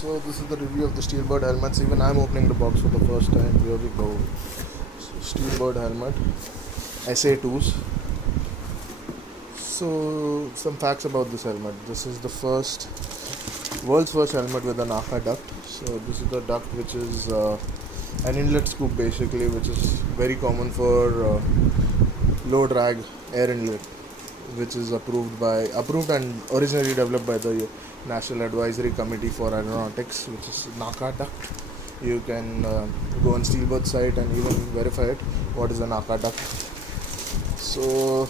So this is the review of the SteelBird helmets. Even I'm opening the box for the first time. Here we go. So, SteelBird helmet SA2s. So some facts about this helmet. This is the world's first helmet with an ACA duct. So this is the duct which is an inlet scoop basically, which is very common for low drag air inlet, which is approved and originally developed by the National Advisory Committee for Aeronautics, which is NACA duct. You can go on SteelBird site and even verify it. What is an NACA duct? So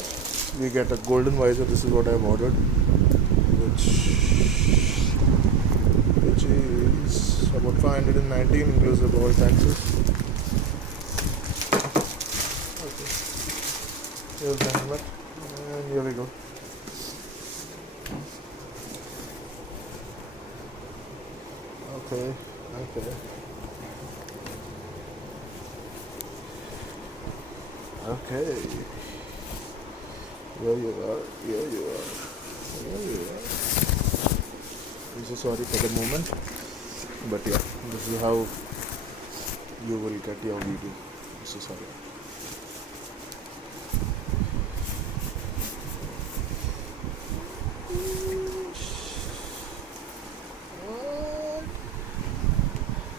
we get a golden visor. This is what I've ordered, which is about 519, inclusive of all taxes. Okay, here's the helmet, and here we go. Okay. Here you are. I'm so sorry for the moment, but yeah, this is how you will get your video. I'm so sorry.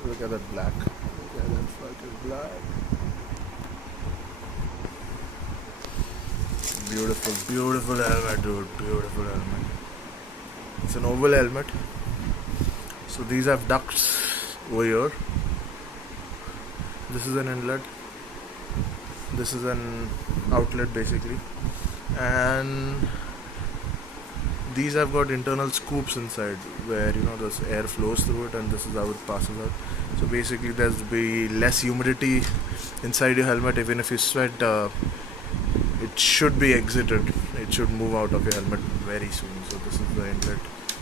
Look at that black. Look at that fucking black. Beautiful helmet, dude. Beautiful helmet. It's an oval helmet. So these have ducts over here. This is an inlet. This is an outlet basically. And these have got internal scoops inside where this air flows through it, and this is how it passes out. So basically there's be less humidity inside your helmet. Even if you sweat, it should be exited. It should move out of your helmet very soon. So this is the inlet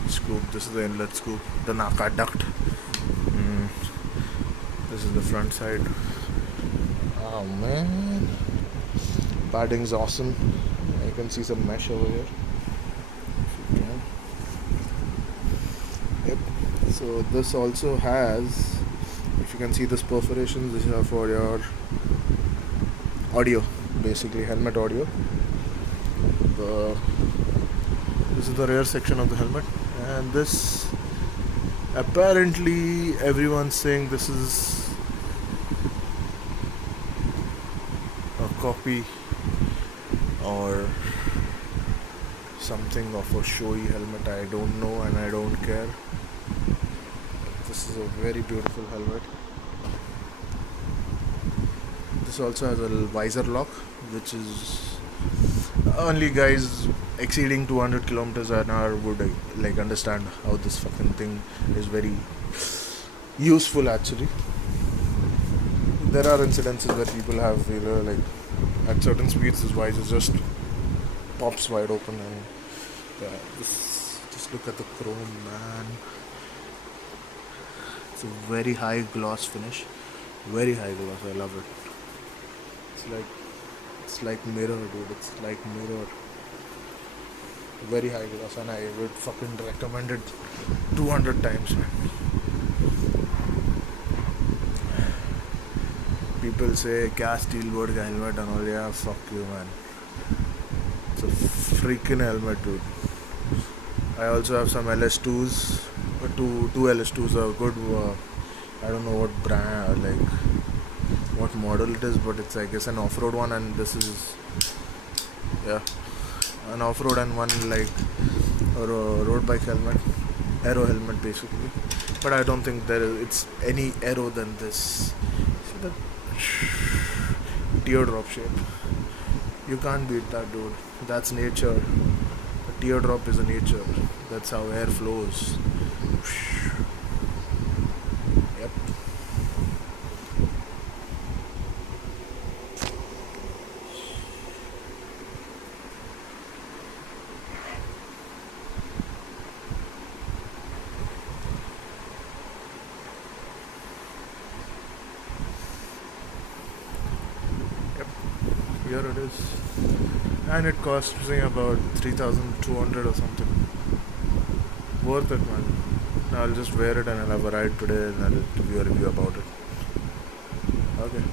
scoop. This is the inlet scoop. The NACA duct. This is the front side. Oh man, padding's awesome. You can see some mesh over here. Yep. So this also has, if you can see this perforations, these are for your audio, basically helmet audio. This is the rear section of the helmet, and this apparently everyone's saying this is a copy or something of a showy helmet. I don't know and I don't care. This is a very beautiful helmet. This also has a visor lock, which is only guys exceeding 200 kilometers an hour would understand how this fucking thing is very useful. Actually, there are incidences where people have at certain speeds this visor just pops wide open, and just look at the chrome, man. It's a very high gloss finish, very high gloss. I love it. It's like mirror, dude. It's like mirror. Very high gloss, and I would fucking recommend it 200 times, man. People say, "Kya SteelBird ka helmet and all?" Yeah, fuck you, man. It's a freaking helmet, dude. I also have some LS2s. Two LS2s are good. I don't know what brand, what model it is, but it's I guess an off-road one, and this is an off-road and one a road bike helmet, aero helmet basically. But I don't think it's any aero than this. See that teardrop shape? You can't beat that, dude. That's nature. A teardrop is a nature. That's how air flows. Yep. Here it is, and it costs me about 3,200 or something. Worth it, man. I'll just wear it and I'll have a ride today and I'll give you a review about it. Okay.